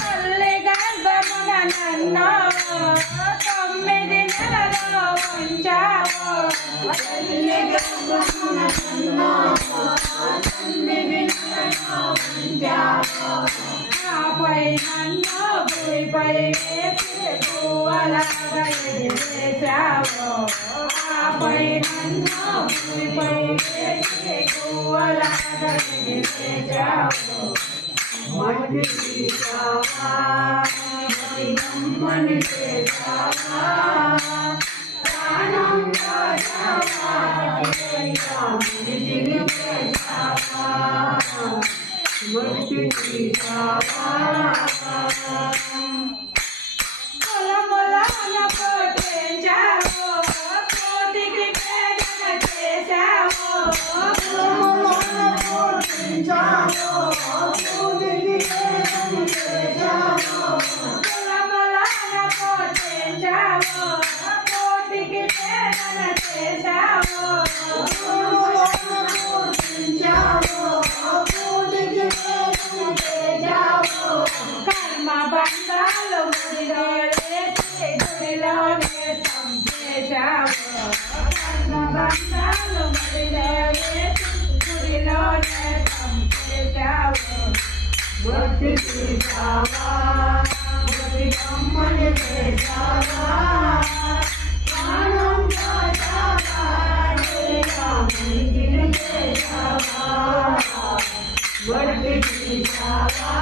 తల్లి గర్భమున నన్ను 9 నెలలో ఉంచావు తల్లి గర్భమున నన్ను 9 నెలలో ఉంచావు ఆపై నన్ను భూమిపై వేసి పువ్వులాగా ఎదిరేశావు ఆపై నన్ను భూమిపై వేసి పువ్వులాగా ఎదిరేశావు మట్టి తీసావా మట్టి చేసావా ప్రాణం రాజావా మట్టి తీసావా పొలములన పోటేంచావు కోటికి పేదన చేశావు పొలములన పోటేంచావు కోటికి పేదన చేశావు పొలములన పోటేంచావు కోటికి పేదన చేశావు పొలములన పోటేంచావు కోటికి పేదన చేశావు కర్మ బంధాలు ముడిలో వేసి గుడిలోనే సంపేశావు కర్మ బంధాలు ముడిలో వేసి గుడిలోనే సంపేశావు భక్తి తీసావా భక్తి కమ్మని చేశావా ప్రాణం పోసావా మనిషిని చేశావా భక్తి తీసావా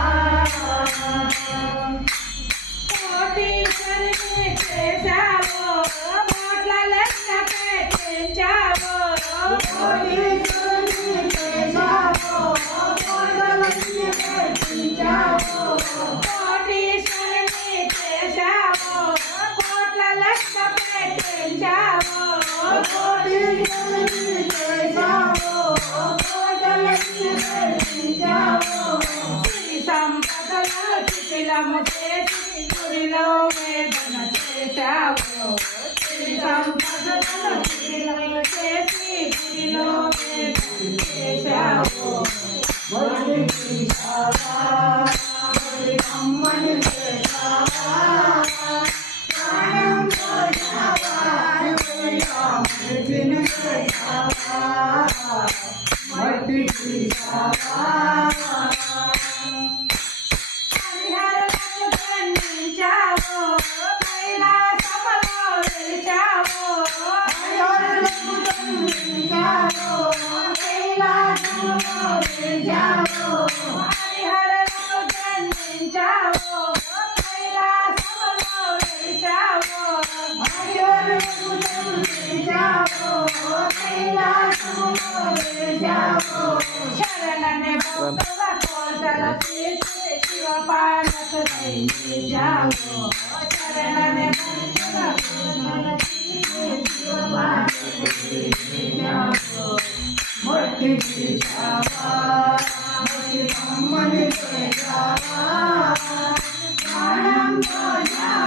కోటీశ్వరుని చేశావు కోట్ల లెక్క పెట్టించావు కోటీశ్వరుని చేశావు కోట్ల లెక్క పెట్టించావు కోటీశ్వరుని చేశావు కోట్ల లెక్క పెట్టించావు కోటీశ్వరుని చేశావు కోట్ల లెక్క పెట్టించావు శ్రీ సంపదలో చితిలము చేసి గుడిలో వేదన చేశావు శ్రీ సంపదలో చితిలము చేసి గుడిలో వేదన చేశావు బలి తీసావా బలి అమ్మని చేశావా ప్రాణం పోసావా మట్టిని చేశావా మట్టి తీసావా శరణనే భక్తుల కోటల తీర్చి శివపాలకు దయచేశావు శరణనే భక్తుల కోటల తీర్చి శివపాలకు దయచేశావు మట్టి తీసావా మట్టి అమ్మని చేశావా ప్రాణం పోసావా